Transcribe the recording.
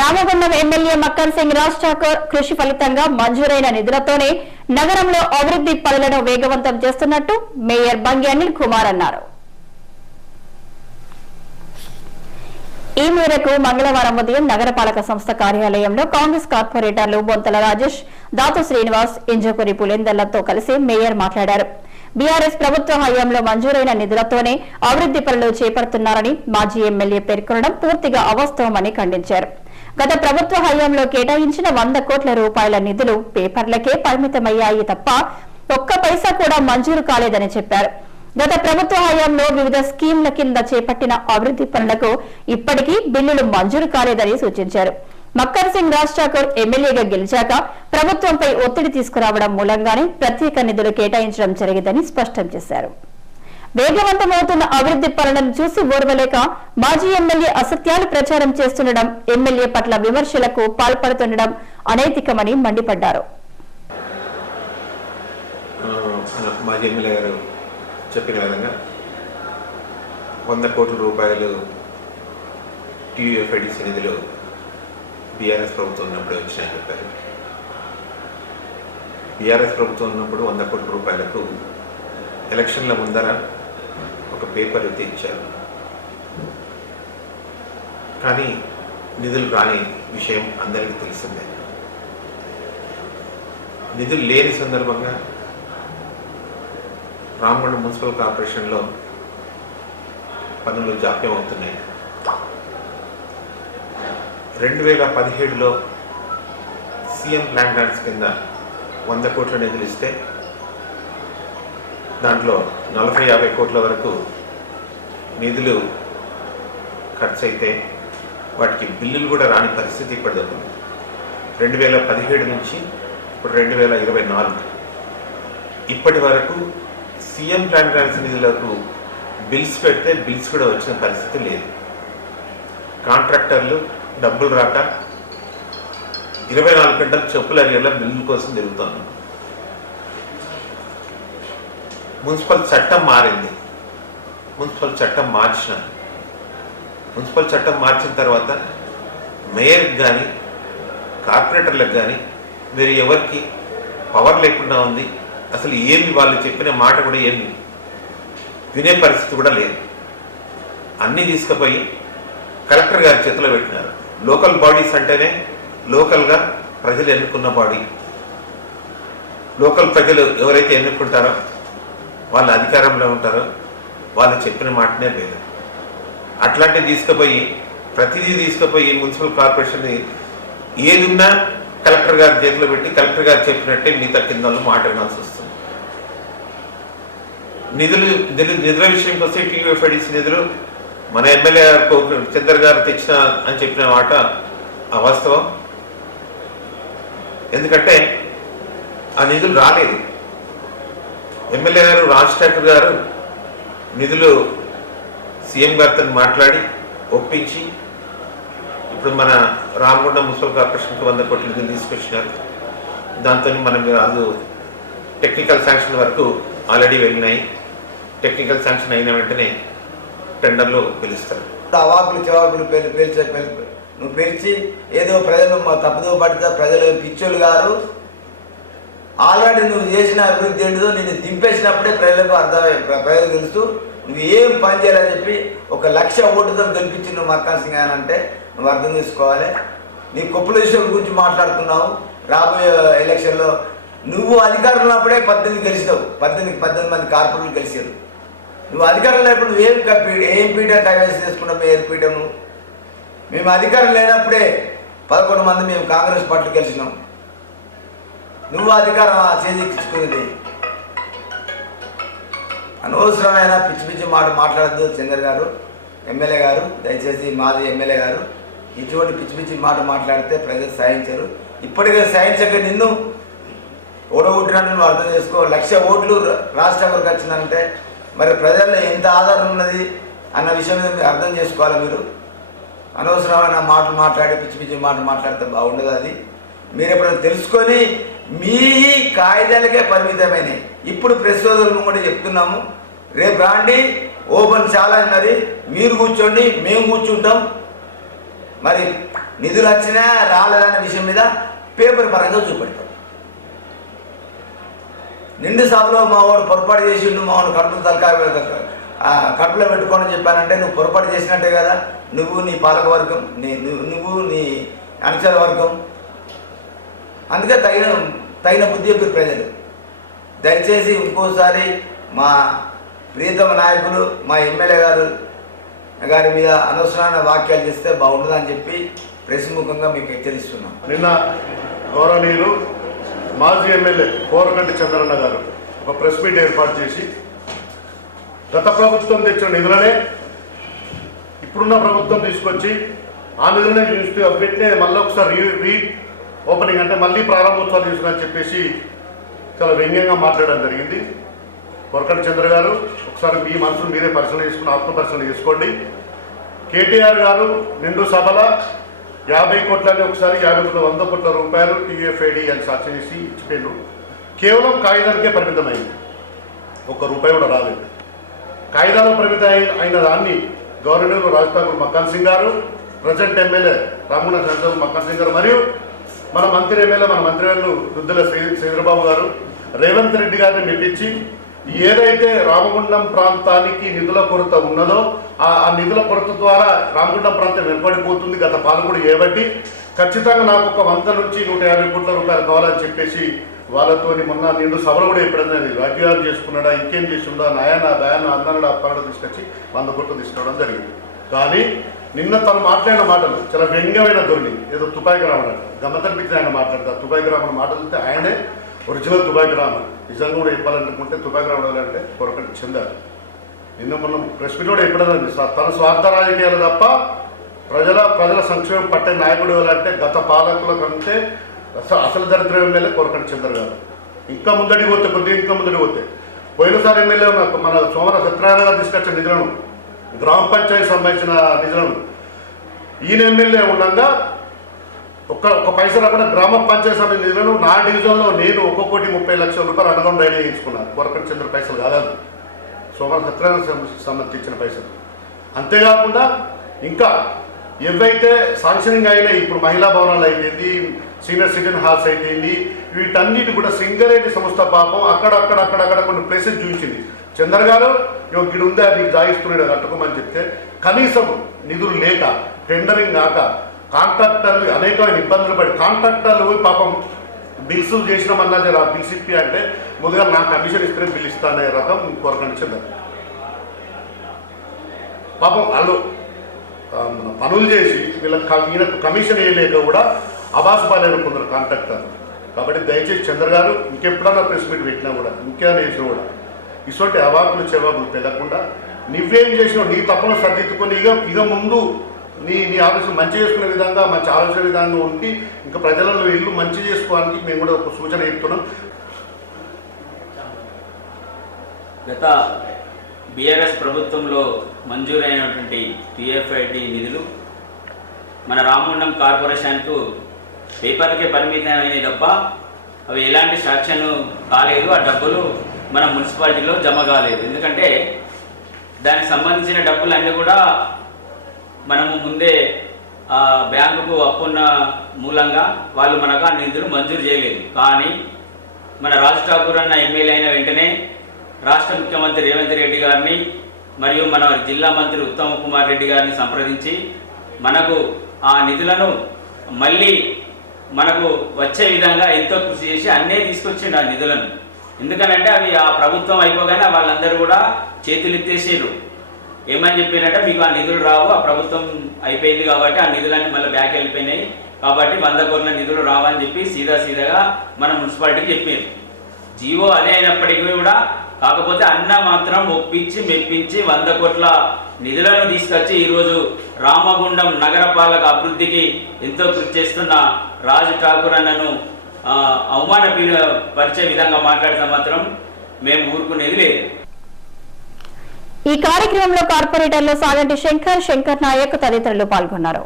Ramagundam MLA Makkan Singh Raj Thakur కృషి ఫలితంగా మంజూరైన నిధులతోనే నగరంలో అభివృద్ధి పనులను వేగవంతం చేస్తున్నట్టు మేయర్ బంగి అనిల్ కుమార్ అన్నారు. ఈ మేరకు మంగళవారం ఉదయం నగరపాలక సంస్థ కార్యాలయంలో కాంగ్రెస్ కార్పొరేటర్లు బొంతల రాజేష్, దాతు శ్రీనివాస్, ఇంజకూరి పులేందర్లతో కలిసి మేయర్ మాట్లాడారు. బీఆర్ఎస్ ప్రభుత్వ హయాంలో మంజూరైన నిధులతోనే అభివృద్ధి పనులు చేపడుతున్నారని మాజీ ఎమ్మెల్యే పేర్కొనడం పూర్తిగా అవాస్తవమని ఖండించారు. గత ప్రభుత్వ హయాంలో కేటాయించిన 100 కోట్ల రూపాయల నిధులు పేపర్లకే పరిమితమయ్యాయి తప్ప ఒక్క పైసా కూడా మంజూరు కాలేదని చెప్పారు. గత ప్రభుత్వ హయాంలో వివిధ స్కీంల కింద చేపట్టిన అభివృద్ధి పనులకు ఇప్పటికీ బిల్లులు మంజూరు కాలేదని సూచించారు. మక్కన్ సింగ్ రాజ్ ఠాకూర్ ఎమ్మెల్యేగా గెలిచాక ప్రభుత్వంపై ఒత్తిడి తీసుకురావడం మూలంగానే ప్రత్యేక నిధులు కేటాయించడం జరిగిందని స్పష్టం చేశారు. వేగవంతమవుతున్న అభివృద్ధి పనులను చూసి ఓర్వలేక మాజీ ఎమ్మెల్యే అసత్యాలు ప్రచారం చేస్తుండడం, ఎమ్మెల్యే పట్ల విమర్శలకు పాల్పడుతుండడం అనైతికమని మండిపడ్డారు. మాజీ ఎమ్మెల్యే గారు చెప్పిన విధంగా 100 కోట్ల రూపాయలు టీయూఎఫ్ఐడిసి నిధులు బీఆర్ఎస్ ప్రభుత్వం ఉన్నప్పుడు వచ్చినాయని చెప్పారు. బీఆర్ఎస్ ప్రభుత్వం ఉన్నప్పుడు 100 కోట్ల రూపాయలకు ఎలక్షన్ల ముందర ఒక పేపర్ అయితే ఇచ్చారు. కానీ నిధులు రాని విషయం అందరికీ తెలిసిందే. నిధులు లేని సందర్భంగా రామగుండం మున్సిపల్ కార్పొరేషన్లో పనులు జాప్యం అవుతున్నాయి. 2017లో సీఎం ప్లాన్ గ్రాంట్స్ కింద 100 కోట్ల నిధులు ఇస్తే దాంట్లో 40-50 కోట్ల వరకు నిధులు ఖర్చు అయితే వాటికి బిల్లులు కూడా రాని పరిస్థితి ఇప్పటిదాకా 2017 నుంచి ఇప్పుడు 2024 ఇప్పటి వరకు సీఎం ప్లాన్ గ్రాంట్స్ నిధులకు బిల్స్ పెడితే బిల్స్ కూడా వచ్చిన పరిస్థితి లేదు. కాంట్రాక్టర్లు డబ్బులు రాక 24 గంటలు చెప్పుల ఏరియాలో బిల్లుల కోసం తిరుగుతున్నారు. మున్సిపల్ చట్టం మారింది. మున్సిపల్ చట్టం మార్చిన తర్వాత మేయర్కి కానీ కార్పొరేటర్లకు కానీ మీరు ఎవరికి పవర్ లేకుండా ఉంది. అసలు ఏమి వాళ్ళు చెప్పిన మాట కూడా ఏమి వినే పరిస్థితి కూడా లేదు. అన్నీ తీసుకుపోయి కలెక్టర్ గారి చేతిలో పెట్టినారు. లోకల్ బాడీస్ అంటేనే లోకల్గా ప్రజలు ఎన్నుకున్న బాడీ. లోకల్ ప్రజలు ఎవరైతే ఎన్నుకుంటారో వాళ్ళు అధికారంలో ఉంటారో వాళ్ళు చెప్పిన మాటనే లేదు. అట్లాంటివి ప్రతిదీ తీసుకుపోయి మున్సిపల్ కార్పొరేషన్ని ఏదున్నా కలెక్టర్ గారి చేతిలో పెట్టి కలెక్టర్ గారు చెప్పినట్టే మిగతా కింద మాట వినాల్సి వస్తుంది. నిధుల విషయంకి వస్తే టీయూఎఫ్ఐడిసి నిధులు మన ఎమ్మెల్యే గారు చంద్ర గారు తెచ్చిన అని చెప్పిన మాట అవాస్తవం. ఎందుకంటే ఆ నిధులు రాలేదు. ఎమ్మెల్యే గారు రాజ్ ఠాకూర్ గారు నిధులు సీఎం గారితో మాట్లాడి ఒప్పించి ఇప్పుడు మన రామగుండం మున్సిపల్ కార్పొరేషన్కి 100 కోట్ల నిధులు తీసుకొచ్చినారు. దాంతో మనం అది టెక్నికల్ శాంక్షన్ వరకు ఆల్రెడీ వెళ్ళినాయి. టెక్నికల్ శాంక్షన్ అయిన వెంటనే టెండర్లు పిలుస్తారు. అవాకులు చివాకులు నువ్వు పిలిచి ఏదో ప్రజలు తప్పుదో పడితే ప్రజలు పిచ్చోళ్ళు గారు. ఆల్రెడీ నువ్వు చేసిన అభివృద్ధి ఏంటిదో నిన్ను దింపేసినప్పుడే ప్రజలకు తెలుస్తూ నువ్వు ఏం పని చేయాలని చెప్పి 1,00,000 ఓటుతో గెలిపించి నువ్వు మక్కన్ సింగ్ అని అంటే నువ్వు అర్థం చేసుకోవాలి. నీ కొప్పుల విషయం గురించి మాట్లాడుతున్నావు. రాబోయే ఎలక్షన్లో నువ్వు అధికారంలో ఉన్నప్పుడే 18 గెలిచినావు. 18 మంది కార్పొరేటర్లు గెలిచారు. నువ్వు అధికారం లేనప్పుడు ఏం పీఠం కైవసం చేసుకున్నావు? మేయర్ పీఠం. మేము అధికారం లేనప్పుడే 11 మంది మేము కాంగ్రెస్ పార్టీ గెలిచినాం. నువ్వు అధికారం చేజిక్కించుకునేది. అనవసరమైన పిచ్చి పిచ్చి మాట మాట్లాడద్దు చంద్ర గారు, ఎమ్మెల్యే గారు. దయచేసి మాజీ ఎమ్మెల్యే గారు ఇటువంటి పిచ్చి పిచ్చి మాట మాట్లాడితే ప్రజలు సహించరు. ఇప్పటికే సహించక నిన్ను ఓడగొట్టినట్టు నువ్వు అర్థం చేసుకో. 1,00,000 ఓట్లు రాష్ట్రానికి వచ్చిందంటే మరి ప్రజల్లో ఎంత ఆధారం ఉన్నది అన్న విషయం మీద మీరు అర్థం చేసుకోవాలి. మీరు అనవసరమైన మాటలు మాట్లాడి పిచ్చి పిచ్చి మాట మాట్లాడితే బాగుండదు. అది మీరు ఎప్పుడైనా తెలుసుకొని మీ కాయిదాలకే పరిమితమైనవి. ఇప్పుడు ప్రెస్ సోదరులు కూడా చెప్తున్నాము, రేపు రాండి ఓపెన్ ఛాలెంజ్. మరి మీరు కూర్చోండి, మేము కూర్చుంటాం. మరి నిధులు వచ్చినా రాలేదనే విషయం మీద పేపర్ పరంగా చూపెడతాడు. నిండు సభలో మా వాడు పొరపాటు చేసిండు, మా వాడు కడుపులో పెట్టుకోని చెప్పానంటే నువ్వు పొరపాటు చేసినట్టే కదా, నువ్వు నీ పాలక వర్గం, నువ్వు నీ అనుచర వర్గం. అందుకే తగిన బుద్ధి చెప్పారు ప్రజలు. దయచేసి ఇంకోసారి మా ప్రియతమ నాయకులు మా ఎమ్మెల్యే గారి మీద అనవసరమైన వాక్యాలు చేస్తే బాగుంటుందని చెప్పి ప్రెస్ ముఖంగా మీకు హెచ్చరిస్తున్నాం. నిన్న గౌరవనీయులు మాజీ ఎమ్మెల్యే కోరకంటి చంద్రన్న గారు ఒక ప్రెస్ మీట్ ఏర్పాటు చేసి గత ప్రభుత్వం తెచ్చిన నిధులనే ఇప్పుడున్న ప్రభుత్వం తీసుకొచ్చి ఆ నిధులనే చూస్తూ పెట్టినే మళ్ళీ ఒకసారి ఓపెనింగ్ అంటే మళ్ళీ ప్రారంభోత్సవాలు తీసుకుని చెప్పేసి చాలా వ్యంగ్యంగా మాట్లాడడం జరిగింది. కోరకంటి చంద్ర గారు ఒకసారి మీ మనసును మీరే పరిశీలన చేసుకుని ఆత్మపరిశీలన చేసుకోండి. కేటీఆర్ గారు నిండు సభల 50 కోట్లని ఒకసారి 50 కోట్ల 100 కోట్ల రూపాయలు టీఎఫ్ఐడి అని సాక్షి చేసి ఇచ్చిపోయారు. కేవలం కాగితానికే పరిమితమైంది, ₹1 కూడా రాలేదు. కాగితాలకు పరిమితం అయిన దాన్ని గవర్నర్ రాజ్ఠాకూర్ మక్కాన్ సింగ్ గారు, ప్రజెంట్ ఎమ్మెల్యే రామగుండం శాసనసభ్యులు మక్కాన్ సింగ్ గారు మరియు మన మంత్రివర్యులు దుద్దుల శ్రీధరబాబు గారు రేవంత్ రెడ్డి గారిని మెప్పించి ఏదైతే రామగుండం ప్రాంతానికి నిధుల కొరత ఉన్నదో ఆ నిధుల కొరత ద్వారా రామగుండం ప్రాంతం వెనుకబడిపోతుంది. గత పాలకుడు ఏబట్టి ఖచ్చితంగా నాకు ఒక 100 నుంచి 150 కోట్ల రూపాయలు కావాలని చెప్పేసి వాళ్ళతో మొన్న నిండు సభలు కూడా ఎప్పుడైనా రాజకీయాలు చేసుకున్నాడా, ఇంకేం చేసిండా, నయానా దయానా అందనడా అప్పనడా తీసుకొచ్చి 100 కోట్లు తీసుకురావడం జరిగింది. కానీ నిన్న తను మాట్లాడిన మాటలు చాలా వ్యంగ్యమైన ధోరణి, ఏదో తుపాయికి రావడం గమ్మతనిపించి ఆయన మాట్లాడతారు. తుపాయికి రామని మాటలతో ఆయనే ఒరిజినల్ తుపాయికి రామన్. నిజంగా కూడా చెప్పాలనుకుంటే తుపాయికి రావడం అంటే కోరకంటి చెందారు. నిన్న మనం ప్రెస్ మీట్ కూడా ఎప్పుడైనా తన స్వార్థ రాజకీయాలు తప్ప ప్రజల సంక్షేమం పట్టే నాయకుడు ఎవరంటే గత పాలకుల కంటే అసలు దరిద్ర ఎమ్మెల్యే కోరకంటి చంద్ర గారు. ఇంకా ముందడికి పోతే కొద్దిగా ఇంకా ముందడికి పోతే పోయినసారి ఎమ్మెల్యే మన సోమర సత్యనారాయణ గారు తీసుకొచ్చిన నిధులను గ్రామ పంచాయతీ సంబంధించిన నిధులను ఈయన ఎమ్మెల్యే ఉండగా ఒక పైసలు కూడా గ్రామ పంచాయతీ సంబంధించిన నిధులను నా డివిజన్లో నేను ₹1,30,00,000 అడగడం రెడీ చేయించుకున్నాను. కోరకంటి చంద్ర పైసలు కాదు, సోమర సత్యనారాయణ సంబంధించిన పైసలు. అంతేకాకుండా ఇంకా ఏవైతే శాంక్షనింగ్ అయినాయి, ఇప్పుడు మహిళా భవనాలు అయిపోయింది, సీనియర్ సిటిజన్ హాల్స్ అయిపోయింది, వీటన్నిటి కూడా సింగరేణి సంస్థ పాపం అక్కడక్కడ కొన్ని ప్లేసెస్ చూపించింది. చంద్ర గారు ఇక్కడ ఉందా నీకు జాగిస్తున్నాడు కట్టుకోమని చెప్తే కనీసం నిధులు లేక టెండరింగ్ కాక కాంట్రాక్టర్లు అనేకమైన ఇబ్బందులు పడి కాంట్రాక్టర్లు పాపం బిల్స్ చేసినామన్నా జర బిల్స్ ఇప్పి అంటే ముందుగా నా కమిషన్ ఇస్తే బిల్ ఇస్తానే రకం కోరకండి చంద్ర. పాపం వాళ్ళు పనులు చేసి ఈయనకు కమిషన్ వేయలేక కూడా అబాసుపాలేరు కొందరు కాంట్రాక్టర్. కాబట్టి దయచేసి చంద్ర గారు ఇంకెప్పుడన్నా ప్రెస్ మీట్ పెట్టినా కూడా ఇంకేమైనా చేసినా కూడా ఇటువంటి అవాకులు చెవాకులు పెరగకుండా నువ్వేం చేసినావు నీ తప్పును సర్దిద్దుకొని ఇక ముందు నీ ఆలోచన మంచి చేసుకునే విధంగా మంచి ఆలోచన విధానంగా ఉండి ఇంకా ప్రజలలో ఇల్లు మంచి చేసుకోవడానికి మేము కూడా ఒక సూచన చెప్తున్నాం. గత బీఆర్ఎస్ ప్రభుత్వంలో మంజూరైనటువంటి టీఎఫ్ఐడి నిధులు మన రామగుండం కార్పొరేషన్కు పేపర్కే పరిమితమైనవి తప్ప అవి ఎలాంటి శాంక్షన్ కాలేదు. ఆ డబ్బులు మన మున్సిపాలిటీలో జమ కాలేదు. ఎందుకంటే దానికి సంబంధించిన డబ్బులన్నీ కూడా మనము ముందే బ్యాంకుకు అప్పున్న మూలంగా వాళ్ళు మనకు ఆ నిధులు మంజూరు చేయలేదు. కానీ మన రాజ్ ఠాకూర్ అన్న ఎమ్మెల్యే అయిన వెంటనే రాష్ట్ర ముఖ్యమంత్రి రేవంత్ రెడ్డి గారిని మరియు మన జిల్లా మంత్రి ఉత్తమ్ కుమార్ రెడ్డి గారిని సంప్రదించి మనకు ఆ నిధులను మళ్ళీ మనకు వచ్చే విధంగా ఎంతో కృషి చేసి అన్నీ తీసుకొచ్చిండు ఆ నిధులను. ఎందుకనంటే అవి ఆ ప్రభుత్వం అయిపోగానే వాళ్ళందరూ కూడా చేతులు ఎత్తేసారు. ఏమని చెప్పారంటే మీకు ఆ నిధులు రావు, ఆ ప్రభుత్వం అయిపోయింది కాబట్టి ఆ నిధులన్నీ మళ్ళీ బ్యాక్ వెళ్ళిపోయినాయి కాబట్టి 100 కోట్ల నిధులు రావని చెప్పి సీదాగా మన మున్సిపాలిటీకి చెప్పారు. జీవో అదే అయినప్పటికీ కూడా కాకపోతే అన్న మాత్రం ఒప్పించి మెప్పించి 100 కోట్ల నిధులను తీసుకొచ్చి ఈరోజు రామగుండం నగరపాలక అభివృద్ధికి ఎంతో కృషి చేస్తున్న రాజ్ ఠాకూర్ అన్నను అవమానపరిచే విధంగా మాట్లాడితే మాత్రం మేము ఊరుకునేది లేదు. ఈ కార్యక్రమంలో కార్పొరేటర్లు సాగంటి శంకర్ నాయక్ తదితరులు పాల్గొన్నారు.